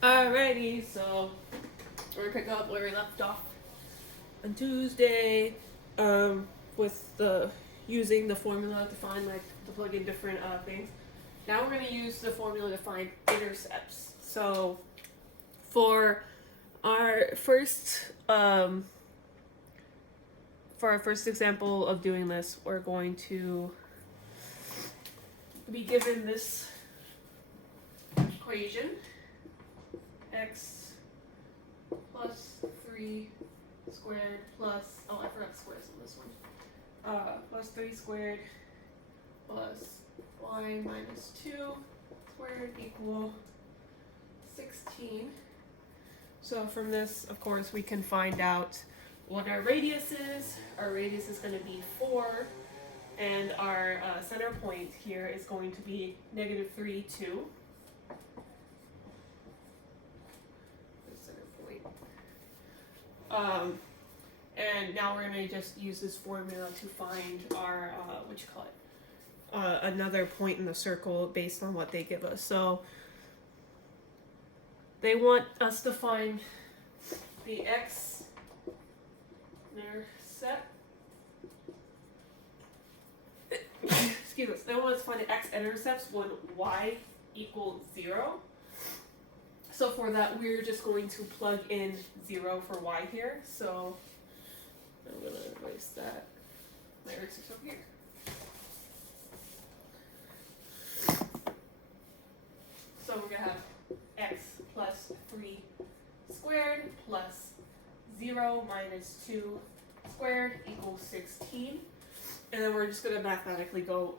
Alrighty, so we're gonna pick up where we left off on Tuesday, with the using the formula to find to plug in different things. Now we're gonna use the formula to find intercepts. So for our first example of doing this, we're going to be given this equation: x plus 3 squared plus, oh, I forgot squares on this one, plus 3 squared plus y minus 2 squared equal 16. So from this, of course, we can find out what our radius is. Our radius is going to be 4, and our center point here is going to be negative 3, 2. And now we're going to just use this formula to find our, another point in the circle based on what they give us. So they want us to find the x-intercept. Excuse us. They want us to find the x-intercepts when y equals 0. So for that, we're just going to plug in 0 for y here. So I'm going to erase that. My eraser's over here. So we're going to have x plus 3 squared plus 0 minus 2 squared equals 16. And then we're just going to mathematically go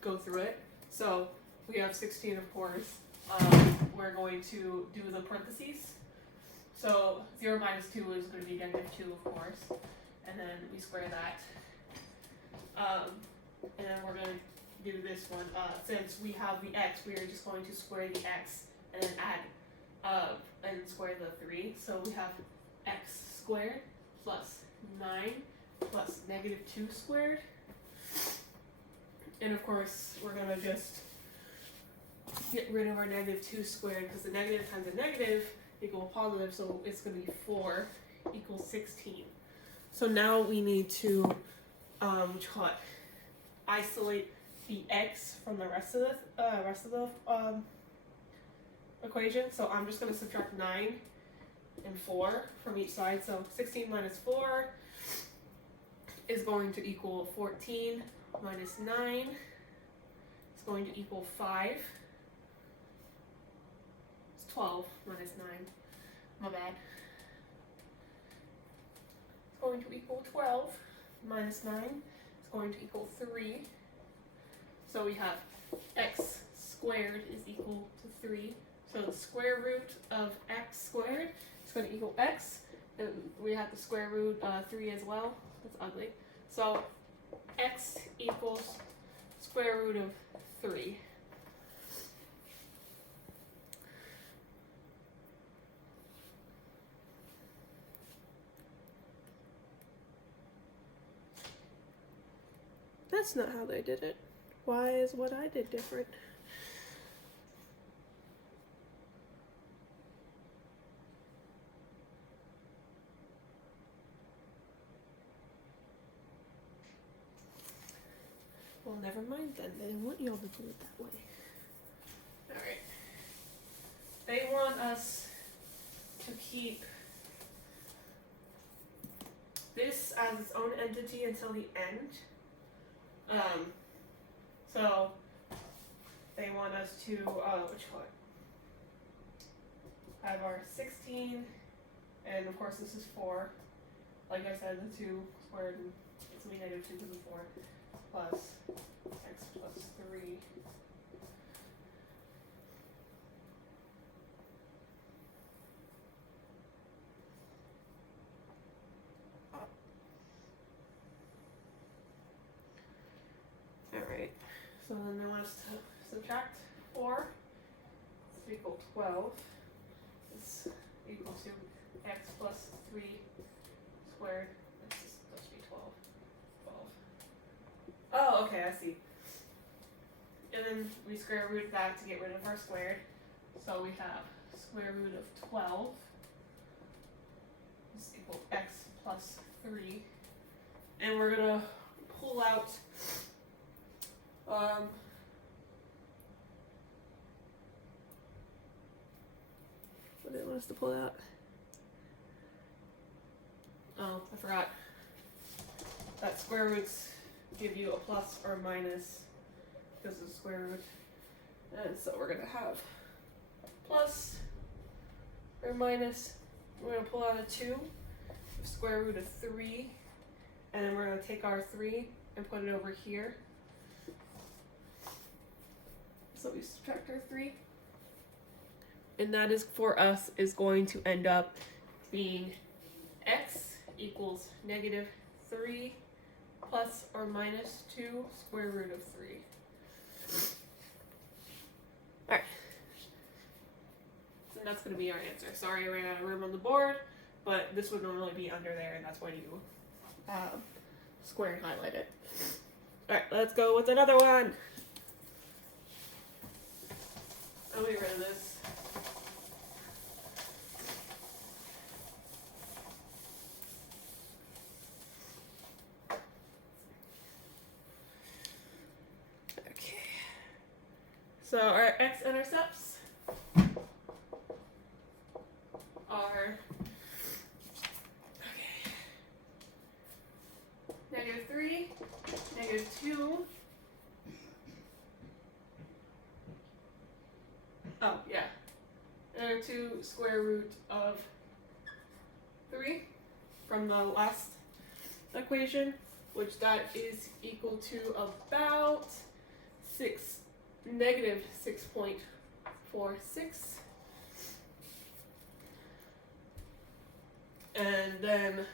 through it. So we have 16, of course. We're going to do the parentheses. So 0 minus 2 is going to be negative 2, of course. And then we square that. And then we're going to do this one. Since we have the x, we are just going to square the x and then add and square the 3. So we have x squared plus 9 plus negative 2 squared. And of course, we're going to just get rid of our negative 2 squared, because the negative times a negative equal positive, so it's going to be 4 equals 16. So now we need to isolate the x from the rest of the equation. So I'm just going to subtract 9 and 4 from each side. So 16 minus 4 is going to equal 14 minus 9 is going to equal 5. 12 minus 9. My bad. It's going to equal 12 minus 9. It's going to equal 3. So we have x squared is equal to 3. So the square root of x squared is going to equal x. And we have the square root 3 as well. That's ugly. So x equals square root of 3. That's not how they did it. Why is what I did different? Well, never mind then. They didn't want you all to do it that way. Alright. They want us to keep this as its own entity until the end. So they want us to have our 16, and of course this is 4. Like I said, the 2 squared, and it's going to be negative 2 because of 4, plus x plus 3. Alright, so then they want us to subtract 4. This equal 12. This equal to x plus 3 squared. This is supposed to be 12. 12. Oh, okay, I see. And then we square root that to get rid of our squared. So we have square root of 12 is equal to x plus 3. And we're going to pull out what did it want us to pull out? Oh, I forgot. That square roots give you a plus or minus because of the square root. And so we're going to have plus or minus. We're going to pull out a 2, square root of 3, and then we're going to take our 3 and put it over here. So we subtract our 3. And that is for us is going to end up being x equals negative 3 plus or minus 2 square root of 3. Alright. So that's going to be our answer. Sorry I ran out of room on the board, but this would normally be under there, and that's why you square and highlight it. Alright, let's go with another one. I'll get rid of this. So our x-intercepts are negative 3, negative 2. Oh, yeah. And 2 square root of 3 from the last equation, which that is equal to about negative 6.46. And then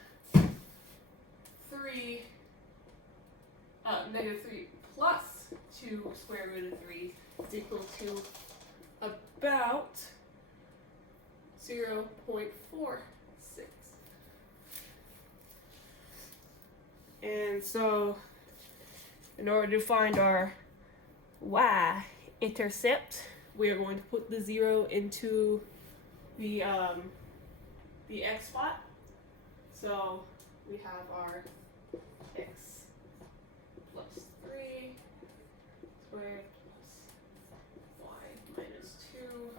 negative 3 plus 2 square root of 3 is equal to about 0.46. And so in order to find our y-intercept, we are going to put the 0 into the x spot. So we have our x plus 3 squared plus y minus 2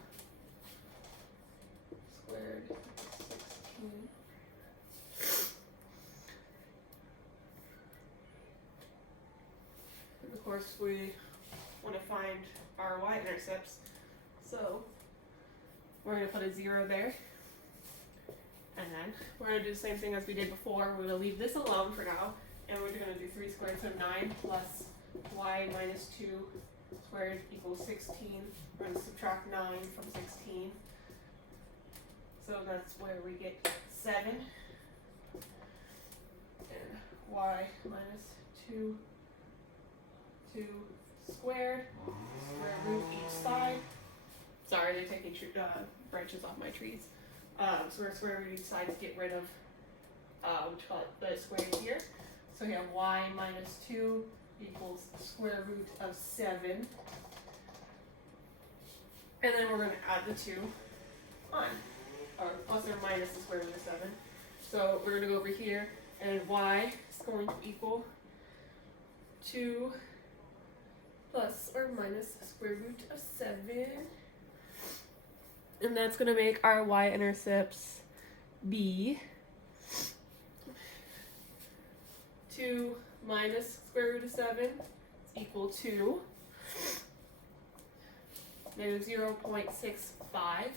squared equals 16. And of course we want to find our y-intercepts, so we're going to put a 0 there, and then we're going to do the same thing as we did before. We're going to leave this alone for now, and we're going to do 3 squared, so 9 plus y minus 2 squared equals 16. We're going to subtract 9 from 16, so that's where we get 7, and y minus 2 squared, square root each side. Sorry, they're taking branches off my trees. So we're square root each side to get rid of the square here. So we have y minus 2 equals square root of 7. And then we're going to add the 2 on, or plus or minus the square root of 7. So we're going to go over here, and y is going to equal 2 plus or minus square root of 7. And that's going to make our y-intercepts be 2 minus square root of 7 is equal to negative 0.65,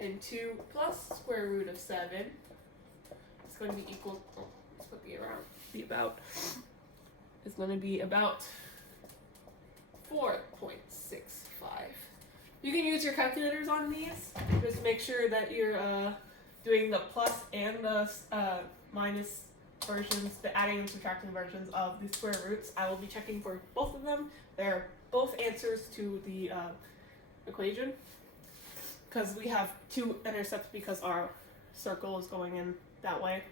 and 2 plus square root of 7 is going to be equal, let's put the around, is going to be about 4.65. You can use your calculators on these. Just make sure that you're doing the plus and the minus versions, the adding and subtracting versions of the square roots. I will be checking for both of them. They're both answers to the equation, because we have 2 intercepts because our circle is going in that way.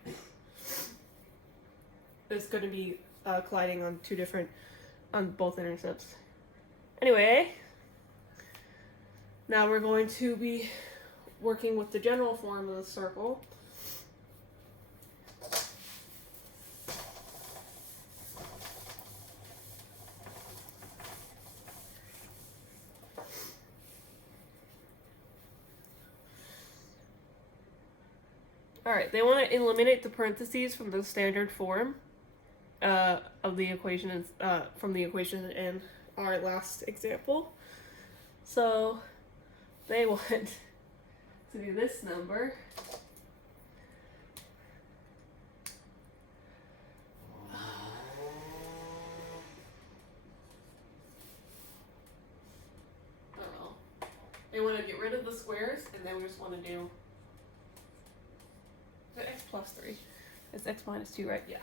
It's going to be colliding on both intercepts. Anyway, Now we're going to be working with the general form of the circle. Alright, they want to eliminate the parentheses from the standard form of the equation, from the equation in our last example. So they want to do this number. They want to get rid of the squares, and then we just want to do the x plus 3. It's x minus 2, right? Yeah.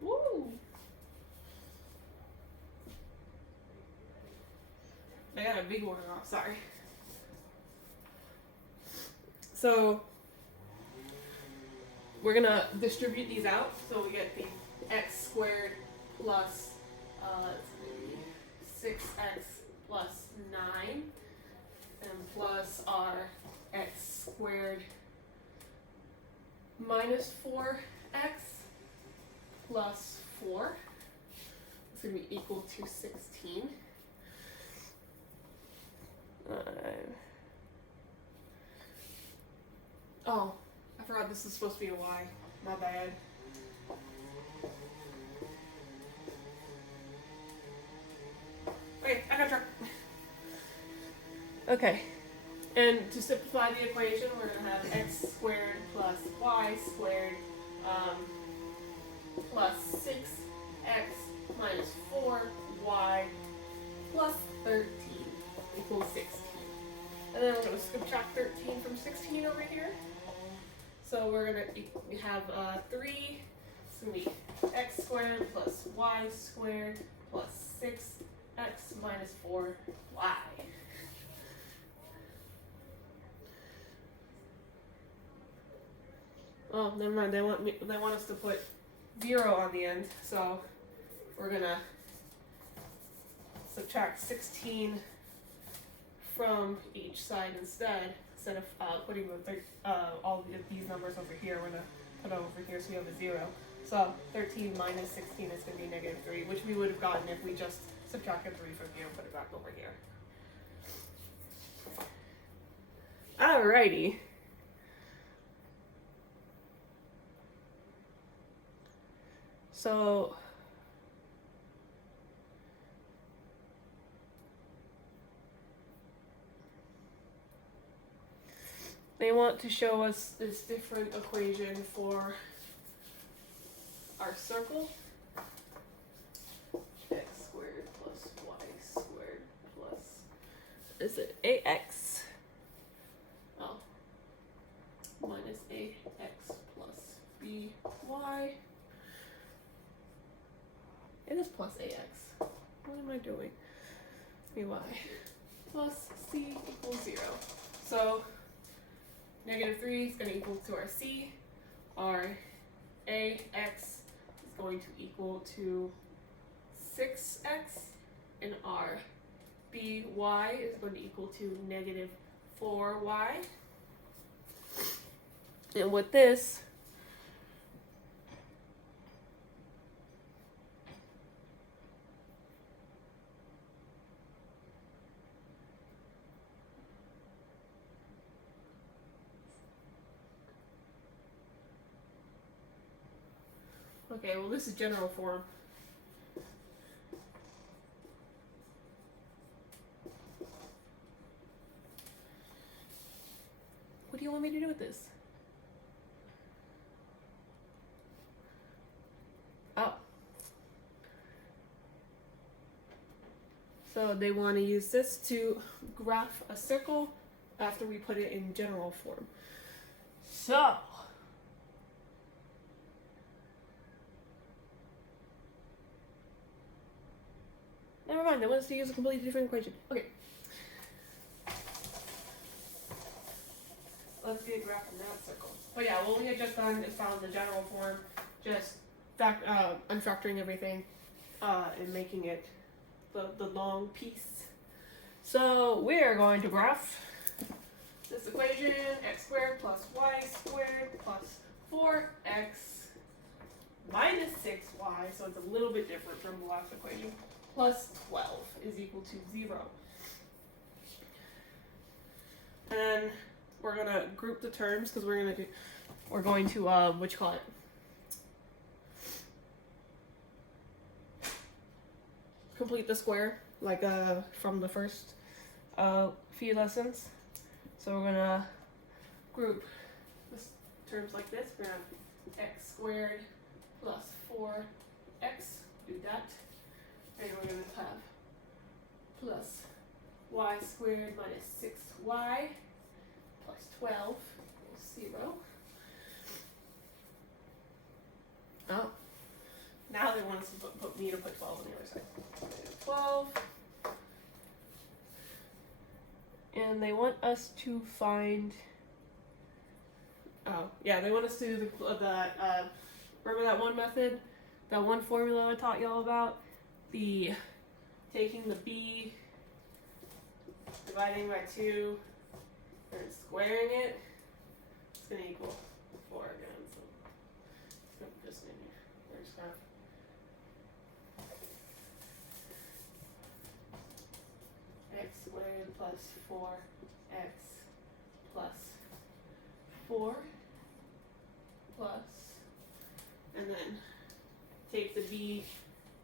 Woo! I got a big one off, sorry. So we're gonna distribute these out, so we get the x squared plus 6x plus 9, and plus our x squared minus 4x plus 4. It's going to be equal to 16. Oh, I forgot this is supposed to be a y. My bad. Okay, I got track. Okay, and to simplify the equation, we're going to have x squared plus y squared plus 6x minus 4y plus 13 equals 16. And then we're going to subtract 13 from 16 over here. So we're going to have 3, it's going to be x squared plus y squared plus 6x minus 4y. Oh, never mind. They want us to put 0 on the end, so we're gonna subtract 16 from each side instead of putting all of these numbers over here. We're gonna put it over here so we have a 0. So 13 minus 16 is gonna be negative 3, which we would have gotten if we just subtracted 3 from here and put it back over here. Alrighty. So they want to show us this different equation for our circle. X squared plus y squared plus, is it ax? Oh, minus ax plus by. It is plus ax. What am I doing? By plus c equals 0. So negative 3 is going to equal to our c. Our ax is going to equal to 6x. And our by is going to equal to negative 4y. And with this, okay, well this is general form. What do you want me to do with this? Oh. So they want to use this to graph a circle after we put it in general form. So never mind, they want us to use a completely different equation. Okay. Let's get a graph in that circle. But yeah, what we had just done is found the general form. Just unfactoring everything and making it the long piece. So we are going to graph this equation: x squared plus y squared plus 4x minus 6y, so it's a little bit different from the last equation, plus 12 is equal to 0. And then we're going to group the terms because we're going to complete the square like from the first few lessons. So we're going to group this terms like this. We're going to have x squared plus 4x, do that. And we're going to have plus y squared minus 6y plus 12 equals 0. Oh, now they want us to put 12 on the other side. 12. And they want us to find, they want us to do remember that one method, that one formula I taught y'all about? Taking the b, dividing by 2, and squaring it. It's going to equal 4 again, so let's put this in here. We're just going to x squared plus 4x plus 4 plus, and then take the b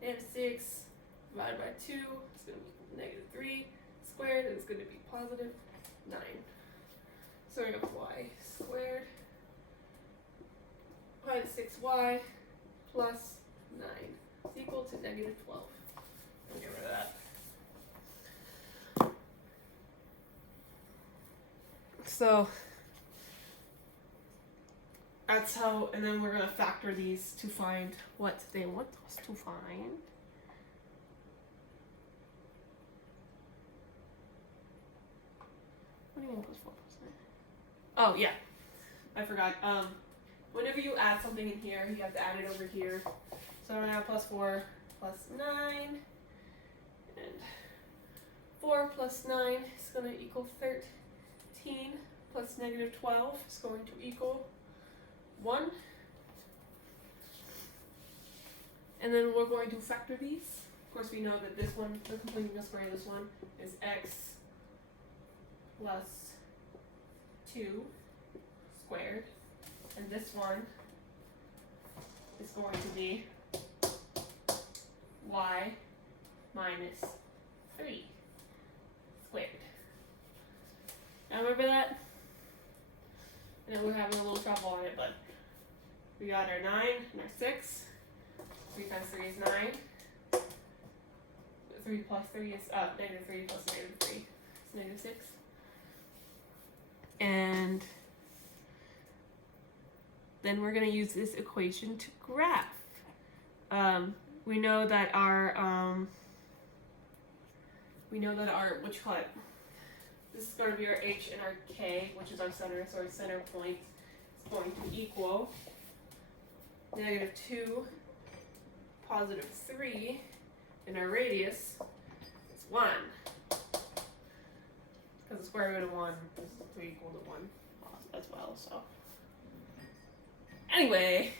and 6 divided by 2, it's going to be negative 3 squared, and it's going to be positive 9. So we have y squared minus 6y plus 9 is equal to negative 12. I'll get rid of that. So that's how, and then we're going to factor these to find what they want us to find. What do you mean plus 4 plus 9? Oh, yeah. I forgot. Whenever you add something in here, you have to add it over here. So I'm going to have plus 4 plus 9. And 4 plus 9 is going to equal 13. Plus negative 12 is going to equal 1. And then we're going to factor these. Of course, we know that this one, the completing the square of this one, is x plus 2 squared. And this one is going to be y minus 3 squared. Now remember that? And then we're having a little trouble on it, but we got our 9 and our 6. 3 times 3 is 9. 3 plus 3 is negative 3 plus negative 3 is negative 6. And then we're going to use this equation to graph. We know that our this is going to be our h and our k, which is our center, so our center point is going to equal negative 2, positive 3, and our radius is 1. Because the square root of 1 is 3 equal to 1 as well, so. Anyway,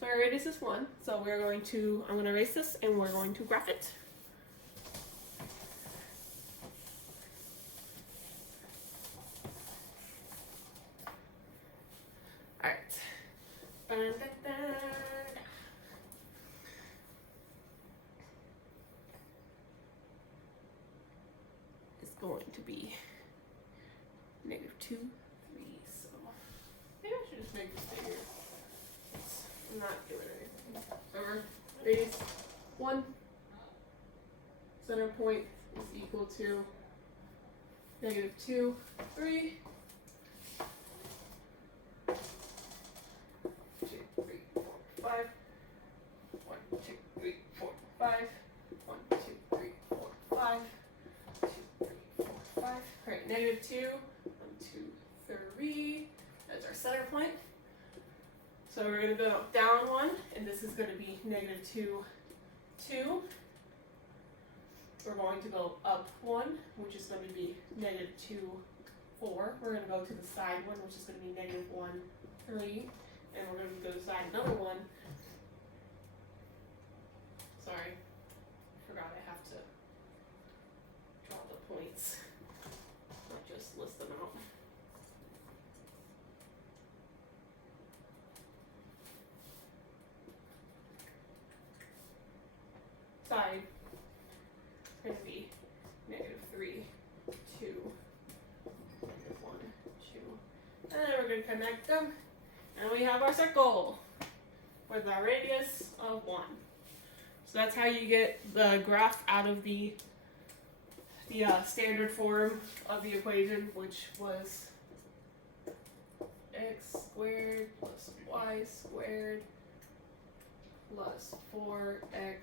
so our radius is 1, so I'm going to erase this and we're going to graph it. Alright. It's going to be negative 2, 3, so maybe I should just make this bigger. I'm not doing anything. Remember, radius 1, center point is equal to negative 2, 3. 2, 3, 4, 5. 1, 2, 3, 4, 5. 1, 2, 3, 4, 5. 2, 3, 4, 5. Alright, negative 2, 1, 2, 3. That's our center point. So we're going to go down 1, and this is going to be negative 2, 2. We're going to go up 1, which is going to be negative 2, 4. We're going to go to the side 1, which is going to be negative 1, 3. And we're going to go to the side another 1. Sorry, forgot I have to draw the points, not just list them out. Side is going to be negative 3, 2, negative 1, 2. And then we're going to connect them, and we have our circle with our radius of 1. So that's how you get the graph out of the standard form of the equation, which was x squared plus y squared plus 4x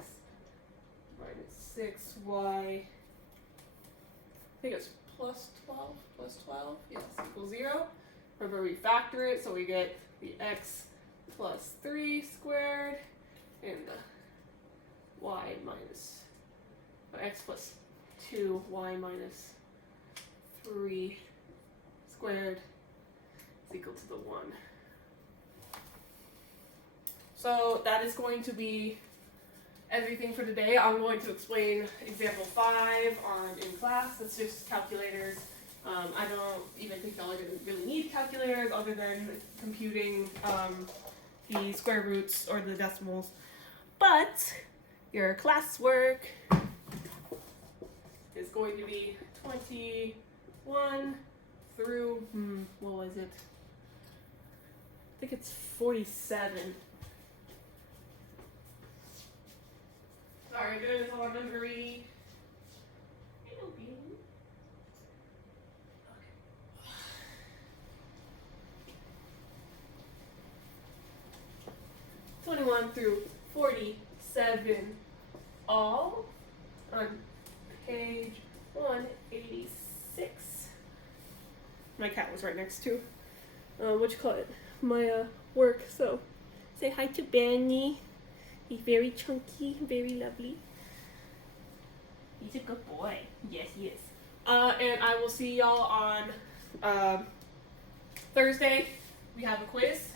minus 6y. I think it's plus 12, yes, equals 0. Remember, we factor it, so we get the x plus 3 squared and the y minus, or x plus 2, y minus 3 squared is equal to the 1. So that is going to be everything for today. I'm going to explain example 5 in class. It's just calculators. I don't even think y'all are going to really need calculators other than computing the square roots or the decimals. But your classwork is going to be 21 through, what was it? I think it's 47. Sorry, I'm doing this on memory. Okay. 21 through 47, all on page 186. My cat was right next to, what you call it, my work. So say hi to Benny. He's very chunky, very lovely. He's a good boy. Yes, he is. And I will see y'all on Thursday. We have a quiz.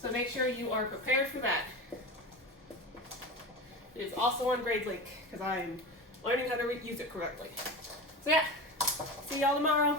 So make sure you are prepared for that. It is also on GradeLink because I'm learning how to use it correctly. So yeah, see y'all tomorrow.